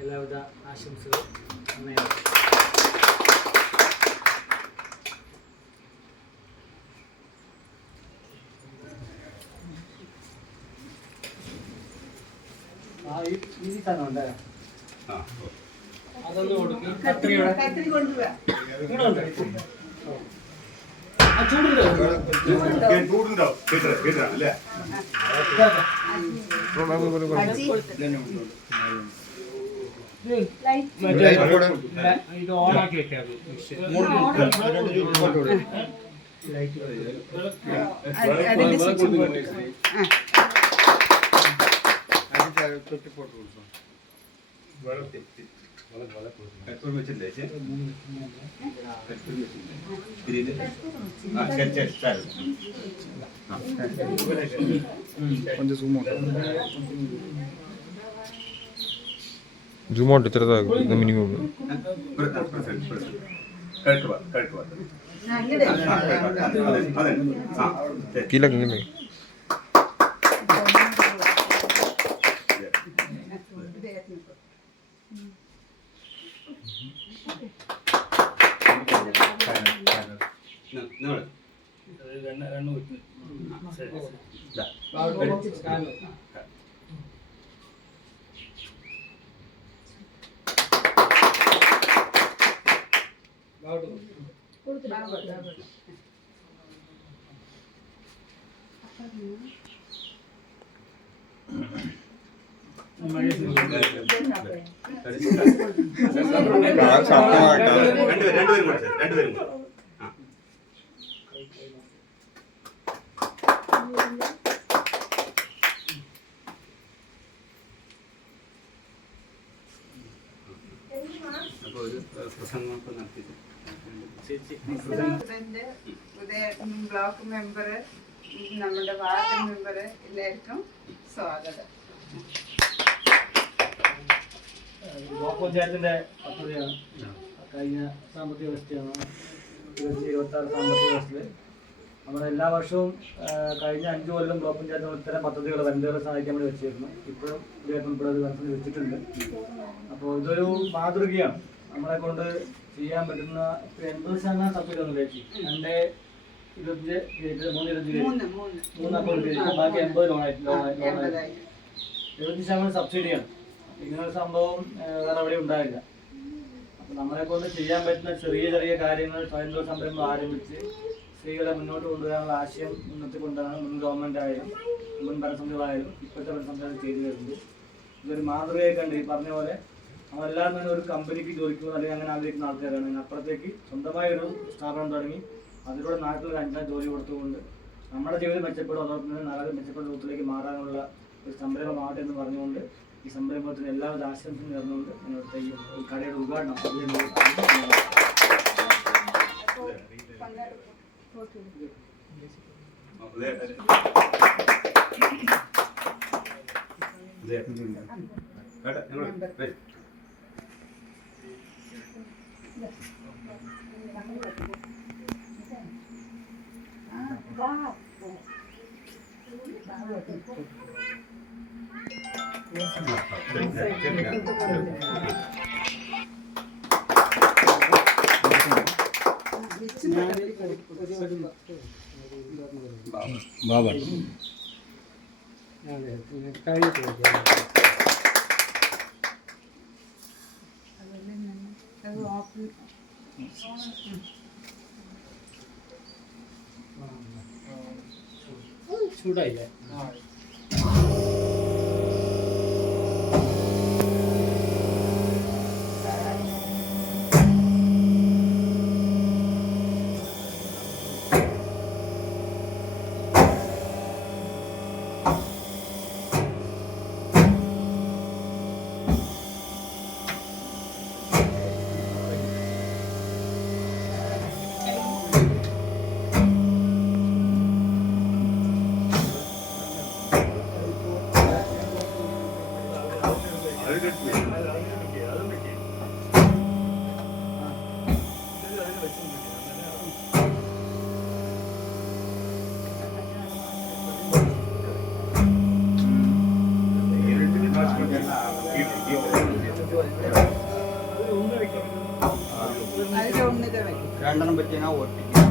എല്ലാവിധ ആശംസകളും. അതൊന്ന് കൊടുക്കും. ചൂടുണ്ടോ? അല്ലേ? ഇത് ഓണാക്കി വെക്കാം. కొంచెం జూమ్ అవుట్ ಇತರದ ಮಿನಿಮಮ್ ಕೀಲಕ್ಕೆ ನಿಮಗೆ ബ്ലോക്ക് മെമ്പർ, നമ്മുടെ വാർഡ് മെമ്പർ, എല്ലാവർക്കും സ്വാഗതം. ബ്ലോക്ക് പഞ്ചായത്തിന്റെ പദ്ധതിയാണ്. കഴിഞ്ഞ സാമ്പത്തിക വർഷമാണ് 2026 സാമ്പത്തിക വർഷത്തിൽ നമ്മൾ എല്ലാ വർഷവും കഴിഞ്ഞ 5 കൊല്ലം ബ്ലോക്ക് പഞ്ചായത്ത് ഇത്തരം പദ്ധതികൾ വനിതകളെ സഹായിക്കാൻ വേണ്ടി വെച്ചിരുന്നു. ഇപ്പോഴും ഇവിടെ അത് മനസ്സിൽ വെച്ചിട്ടുണ്ട്. അപ്പോൾ ഇതൊരു മാതൃകയാണ്. നമ്മളെ കൊണ്ട് ചെയ്യാൻ പറ്റുന്ന 80% സബ്സിഡി ഒന്നും ചേച്ചി. 3 അക്കൗണ്ട് ബാക്കി 80 ലോണായിട്ട് 70% സബ്സിഡിയാണ്. ഇങ്ങനൊരു സംഭവം വേറെ എവിടെ ഉണ്ടാവില്ല. അപ്പം നമ്മളെ കൊണ്ട് ചെയ്യാൻ പറ്റുന്ന ചെറിയ ചെറിയ കാര്യങ്ങൾ സ്വയം തൊഴിൽ സംരംഭം ആരംഭിച്ച് സ്ത്രീകളെ മുന്നോട്ട് കൊണ്ടുവരാനുള്ള ആശയം മുന്നോട്ട് കൊണ്ടാണ് മുൻ ഗവൺമെൻറ് ആയാലും മുൻ ഭരണസമിതികളായാലും ഇപ്പോഴത്തെ ഭരണസമിതി ചെയ്തു വരുന്നത്. ഇതൊരു മാതൃകയെ കണ്ട് ഈ പറഞ്ഞ പോലെ നമ്മളെല്ലാം തന്നെ ഒരു കമ്പനിക്ക് ജോലിക്കുക അല്ലെങ്കിൽ അങ്ങനെ ആഗ്രഹിക്കുന്ന ആൾക്കാരാണ്. അപ്പുറത്തേക്ക് സ്വന്തമായൊരു സ്ഥാപനം തുടങ്ങി അതിലൂടെ നാട്ടിലൊരു 5 ജോലി കൊടുത്തുകൊണ്ട് നമ്മുടെ ജീവിതം മെച്ചപ്പെടും, അതോടൊപ്പം തന്നെ നാളെ മെച്ചപ്പെട്ട രൂപത്തിലേക്ക് മാറാനുള്ള ഒരു സംരംഭമാവട്ടെ എന്ന് പറഞ്ഞുകൊണ്ട് ഈ സംരംഭത്തിന് എല്ലാവിധ ആശംസയും നേർന്നുകൊണ്ട് ഇവിടുത്തെ ഈ കടയുടെ ഉദ്ഘാടനം ബാബ ചൂടായില്ലേ? അത് കിട്ടി. അതിന്റെ ഉണ്ണിത വെക്കും. രണ്ടെണ്ണം പറ്റിയാ ഒട്ടിക്കും.